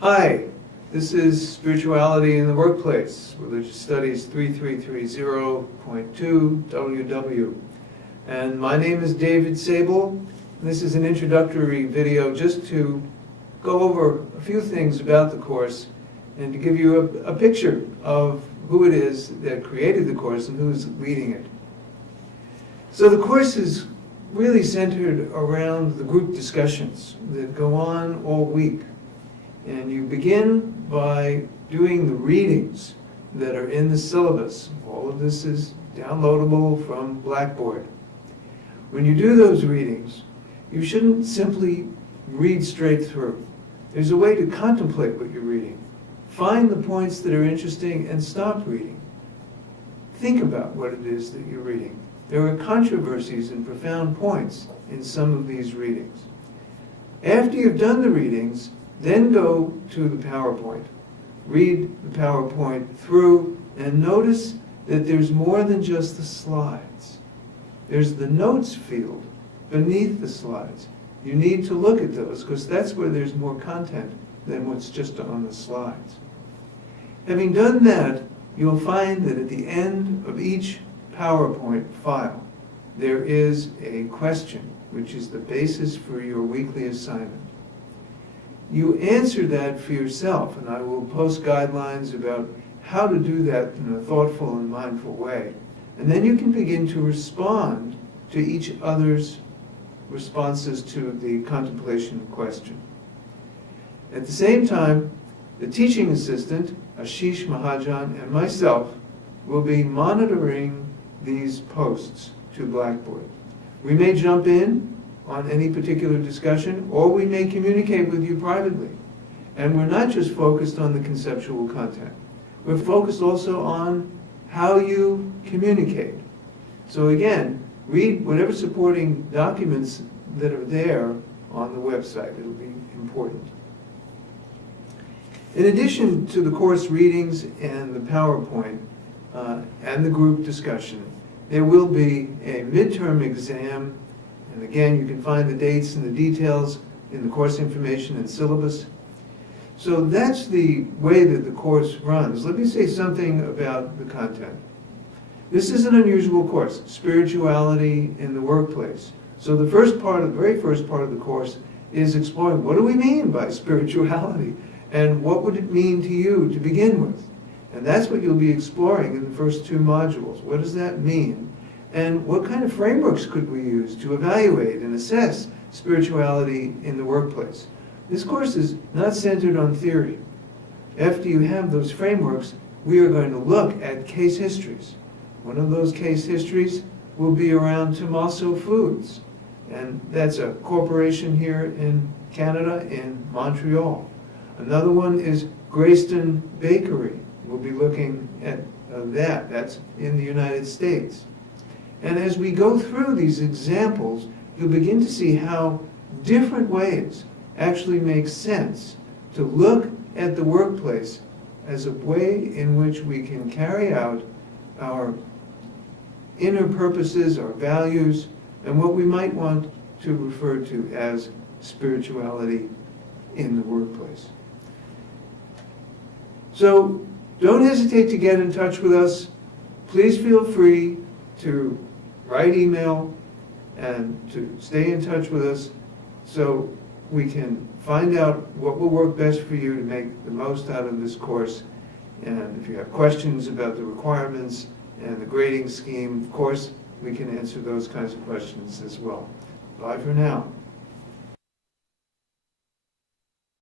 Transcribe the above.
Hi, this is Spirituality in the Workplace, Religious Studies 3330.2 WW. And my name is David Sable. This is an introductory video just to go over a few things about the course and to give you a picture of who it is that created the course and who's leading it. So the course is really centered around the group discussions that go on all week. And you begin by doing the readings that are in the syllabus. All of this is downloadable from Blackboard. When you do those readings, you shouldn't simply read straight through. There's a way to contemplate what you're reading. Find the points that are interesting and stop reading. Think about what it is that you're reading. There are controversies and profound points in some of these readings. After you've done the readings, then go to the PowerPoint. Read the PowerPoint through and notice that there's more than just the slides. There's the notes field beneath the slides. You need to look at those because that's where there's more content than what's just on the slides. Having done that, you'll find that at the end of each PowerPoint file, there is a question, which is the basis for your weekly assignment. You answer that for yourself, and I will post guidelines about how to do that in a thoughtful and mindful way. And then you can begin to respond to each other's responses to the contemplation question. At the same time, the teaching assistant, Ashish Mahajan, and myself will be monitoring these posts to Blackboard. We may jump in on any particular discussion, or we may communicate with you privately. And we're not just focused on the conceptual content. We're focused also on how you communicate. So again, read whatever supporting documents that are there on the website. It'll be important. In addition to the course readings and the PowerPoint and the group discussion, there will be a midterm exam. And again, you can find the dates and the details in the course information and syllabus. So that's the way that the course runs. Let me say something about the content. This is an unusual course, Spirituality in the Workplace. So the very first part of the course is exploring what do we mean by spirituality and what would it mean to you to begin with. And that's what you'll be exploring in the first two modules. What does that mean? And what kind of frameworks could we use to evaluate and assess spirituality in the workplace? This course is not centered on theory. After you have those frameworks, we are going to look at case histories. One of those case histories will be around Tommaso Foods, and that's a corporation here in Canada, in Montreal. Another one is Greyston Bakery. We'll be looking at that. That's in the United States. And as we go through these examples, you'll begin to see how different ways actually make sense to look at the workplace as a way in which we can carry out our inner purposes, our values, and what we might want to refer to as spirituality in the workplace. So don't hesitate to get in touch with us. Please feel free to write email and to stay in touch with us so we can find out what will work best for you to make the most out of this course. And if you have questions about the requirements and the grading scheme, of course, we can answer those kinds of questions as well. Bye for now.